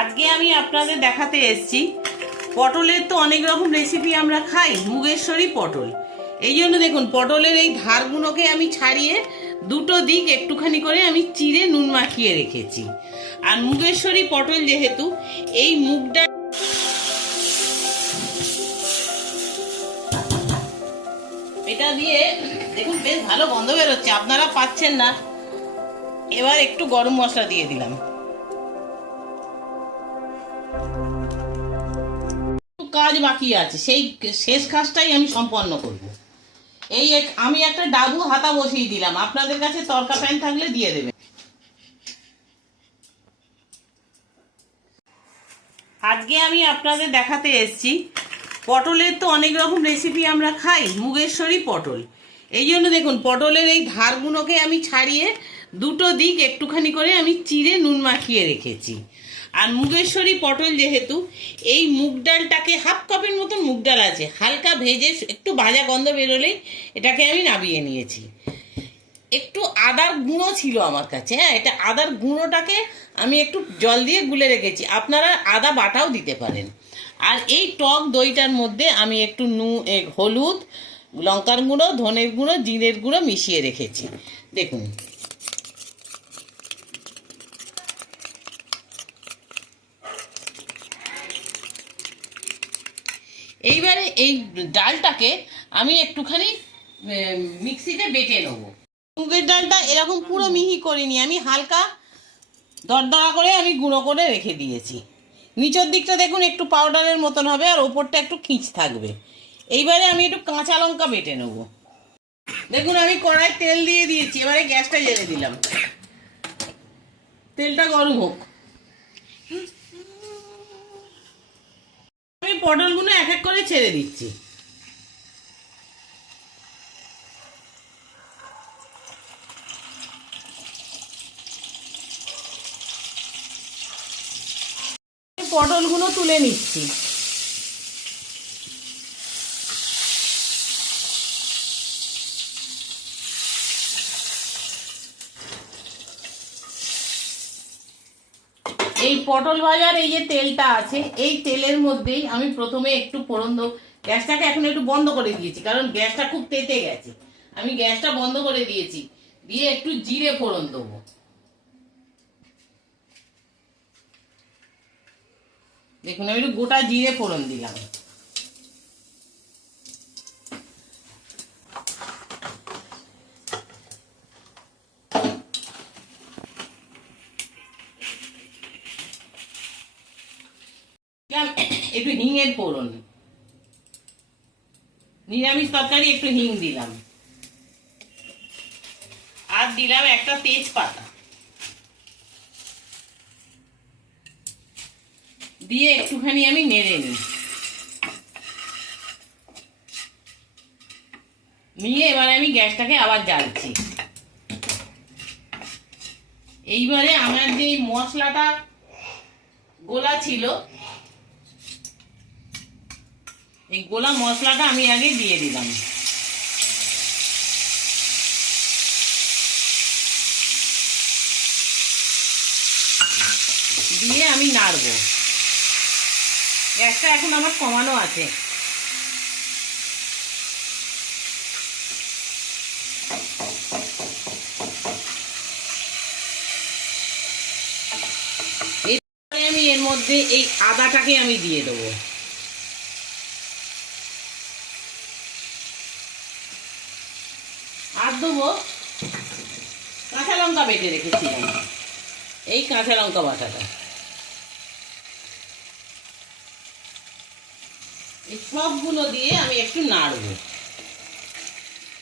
আজকে আমি আপনাদের দেখাতে এসেছি পটলের তো অনেক রকম রেসিপি আমরা খাই, মুগেশ্বরী পটল। এই জন্য দেখুন পটলের এই ধারগুলোকে আমি ছাড়িয়ে দুটো দিক একটুখানি করে আমি চিড়ে নুন মাখিয়ে রেখেছি। আর মুগেশ্বরী পটল যেহেতু, এই মুগটা এটা দিয়ে দেখুন বেশ ভালো গন্ধ বেরোচ্ছে, আপনারা পাচ্ছেন না। এবার একটু গরম মশলা দিয়ে দিলাম। কাজ বাকি আছে, সেই শেষ কাজটাই আমি সম্পন্ন করব। আমি একটা ডাবু হাতা বসিয়ে দিলাম, আপনাদের কাছে তরকা প্যান থাকলে দিয়ে দেবেন। আজকে আমি আপনাদের দেখাতে এসেছি পটলের তো অনেক রকম রেসিপি আমরা খাই, মুগেশ্বরী পটল। এই জন্য দেখুন পটলের এই ধারগুলোকে আমি ছাড়িয়ে দুটো দিক একটুখানি করে আমি চিড়ে নুন মাখিয়ে রেখেছি। আর মুগেশ্বরী পটল যেহেতু, এই মুগ ডালটাকে হাফ কাপের মতন মুগ ডাল আছে, হালকা ভেজে একটু ভাজা গন্ধ বেরোলেই এটাকে আমি নামিয়ে নিয়েছি। একটু আদার গুঁড়ো ছিল আমার কাছে, হ্যাঁ, এটা আদার গুঁড়োটাকে আমি একটু জল দিয়ে গুলে রেখেছি, আপনারা আদা বাটাও দিতে পারেন। আর এই টক দইটার মধ্যে আমি একটু হলুদ, লঙ্কার গুঁড়ো, ধনের গুঁড়ো, জিরের গুঁড়ো মিশিয়ে রেখেছি। দেখুন এইবারে এই ডালটাকে আমি একটুখানি মিক্সিতে বেটে নেব। মুগের ডালটা এরকম পুরো মিহি করিনি, আমি হালকা দরদরা করে আমি গুঁড়ো করে রেখে দিয়েছি। নিচের দিকটা দেখুন একটু পাউডারের মতন হবে, আর ওপরটা একটু খিঁচ থাকবে। এইবারে আমি একটু কাঁচা লঙ্কা বেটে নেব। দেখুন আমি কড়াই তেল দিয়ে দিয়েছি, এবারে গ্যাসটা জ্বেলে দিলাম, তেলটা গরম হোক। আমি পটলগুলো এক এক করে ছেড়ে দিচ্ছি। পটলগুলো তুলে নিচ্ছি। এই পটল ভাজার এই যে তেলটা আছে, এই তেলের মধ্যেই আমি প্রথমে একটু ফোড়ন দেবো। গ্যাসটাকে এখন একটু বন্ধ করে দিয়েছি, কারণ গ্যাসটা খুব তেতে গেছে। আমি গ্যাসটা বন্ধ করে দিয়েছি, দিয়ে একটু জিরে ফোড়ন দেবো। দেখুন আমি একটু গোটা জিরে ফোড়ন দিলাম। একটু হিঙের ফোড়ন, নিরামিষ তরকারি একটু হিং দিলাম। আর দিলাম একটা তেজপাতা, দিয়ে একটুখানি আমি নেড়ে নিয়ে এবারে আমি গ্যাসটাকে আবার জ্বালছি। এইবারে আমার যে মশলাটা গোলা ছিল, এই গোলা মশলাটা আমি আগে দিয়ে দিলাম। দিয়ে আমি নাড়বো। গ্যাসটা এখন আমার কমানো আছে। এরপরে আমি এর মধ্যে এই আদাটাকে আমি দিয়ে দেবো। আর দেবো কাঁচা লঙ্কা বেটে রেখেছিলাম, এই কাঁচা লঙ্কা বাটাটা। এই সবগুলো দিয়ে আমি একটু নাড়বো।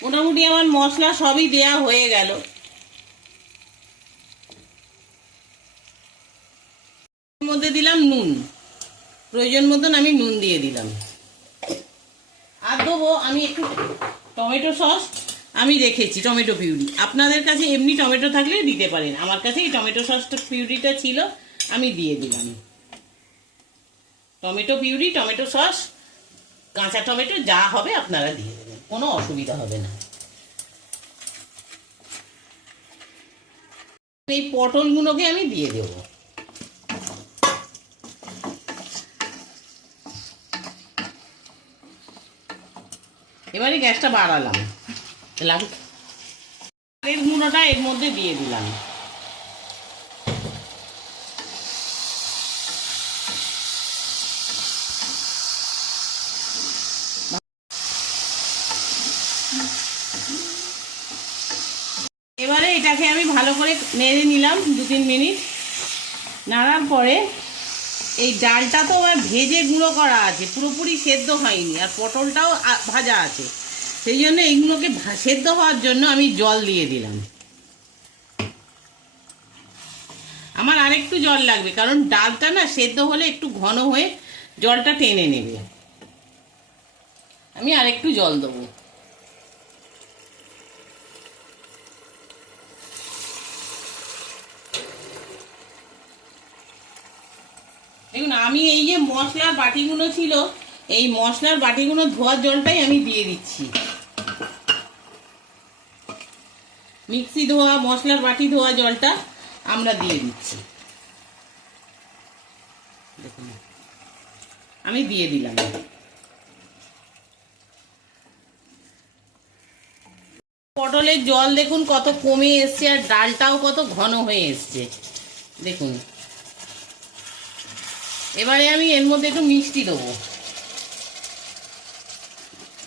মোটামুটি আমার মশলা সবই দেয়া হয়ে গেল। এর মধ্যে দিলাম নুন, প্রয়োজন মতন আমি নুন দিয়ে দিলাম। আর দেবো আমি একটু টমেটো সস, আমি রেখেছি টমেটো পিউরি। আপনাদের কাছে এমনি টমেটো থাকলে দিতে পারেন, আমার কাছে এই টমেটো সসটা পিউরিটা ছিল, আমি দিয়ে দিলাম। টমেটো পিউরি, টমেটো সস, কাঁচা টমেটো যা হবে আপনারা দিয়ে দেবেন, কোনো অসুবিধা হবে না। এই পটলগুলোকে আমি দিয়ে দেব। এবারে গ্যাসটা বাড়ালাম, চালের গুঁড়োটা এর মধ্যে দিয়ে দিলাম। এবারে এটাকে আমি ভালো করে নেড়ে নিলাম 2-3 মিনিট। নাড়ার পরে এই ডালটা তো ভেজে গুঁড়ো করা আছে, পুরোপুরি সেদ্ধ হয়নি, আর পটলটাও ভাজা আছে, সেই জন্য এইগুলোকে সেদ্ধ হওয়ার জন্য আমি জল দিয়ে দিলাম। আমার আরেকটু জল লাগবে, কারণ ডালটা না সেদ্ধ হলে একটু ঘন হয়ে জলটা টেনে নেবে। আমি আরেকটু জল দেবো। দেখুন, আমি এই যে মশলার বাটিগুলো ছিল, এই মশলার বাটিগুলো ধোয়ার জলটাই আমি দিয়ে দিচ্ছি। মিক্সি ধোয়া, মশলার বাটি ধোয়া জলটা আমরা দিয়ে দিচ্ছি। দেখুন, আমি দিয়ে দিলাম। পটলের জল দেখুন কত কমে এসছে, আর ডালটাও কত ঘন হয়ে এসছে দেখুন। এবারে আমি এর মধ্যে একটু মিষ্টি দেবো।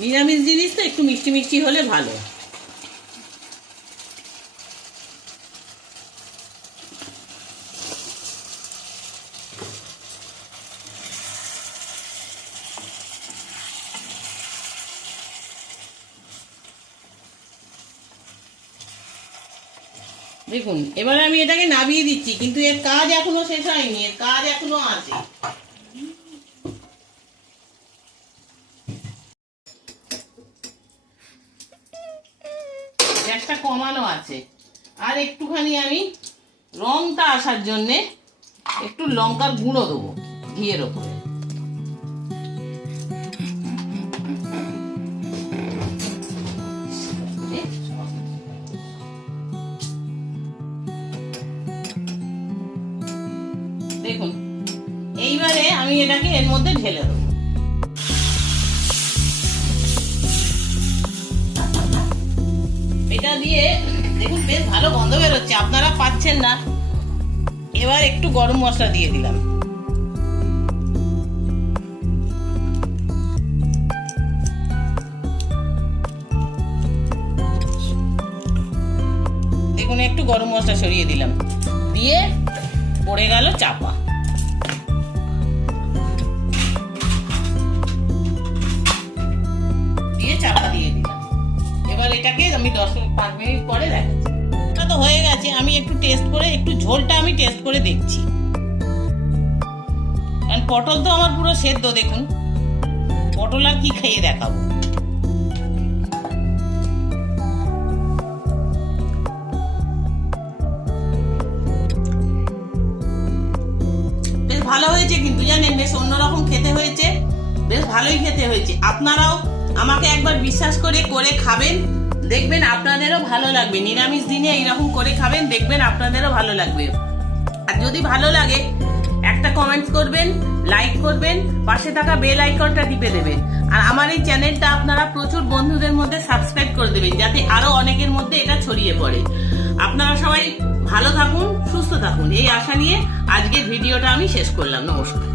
নিরামিষ জিনিস তো একটু মিষ্টি মিষ্টি হলে ভালো। দেখুন, এবারে আমি এটাকে নামিয়ে দিচ্ছি, কিন্তু এর কাজ এখনো শেষ হয়নি, এর কাজ এখনো আছে। গ্যাসটা কমানো আছে, আর একটুখানি আমি রংটা আসার জন্যে একটু লঙ্কার গুঁড়ো দেবো ঘিয়ের ওপরে। দেখুন, এইবারে আমি এটাকে এর মধ্যে ঢেলে দেবো। এটা দিয়ে দেখুন বেশ ভালো গন্ধ বেরোচ্ছে, আপনারা পাচ্ছেন না। এবার একটু গরম মশলা দিয়ে দিলাম। দেখুন, একটু গরম মশলা সরিয়ে দিলাম, দিয়ে পড়ে গেল চাপা। দিয়ে চাপা দিয়ে দিলাম। এবার এটাকে আমি 10-5 মিনিট পরে দেখাচ্ছি। এটা তো হয়ে গেছে, আমি একটু টেস্ট করে, একটু ঝোলটা আমি টেস্ট করে দেখছি, কারণ পটল তো আমার পুরো সেদ্ধ। দেখুন, পটল আর কি খেয়ে দেখাবো। বেশ ভালো হয়েছে, কিন্তু জানেন বেশ অন্যরকম খেতে হয়েছে, বেশ ভালোই খেতে হয়েছে। আপনারাও আমাকে একবার বিশ্বাস করে খাবেন, দেখবেন আপনাদেরও ভালো লাগবে। নিরামিষ দিনে এইরকম করে খাবেন, দেখবেন আপনাদেরও ভালো লাগবে। আর যদি ভালো লাগে একটা কমেন্টস করবেন, লাইক করবেন, পাশে থাকা বেল আইকনটা টিপে দেবেন। আর আমার এই চ্যানেলটা আপনারা প্রচুর বন্ধুদের মধ্যে সাবস্ক্রাইব করে দেবেন, যাতে আরো অনেকের মধ্যে এটা ছড়িয়ে পড়ে। আপনারা সবাই ভালো থাকুন, সুস্থ থাকুন, এই আশা নিয়ে আজকের ভিডিওটা আমি শেষ করলাম। নমস্কার।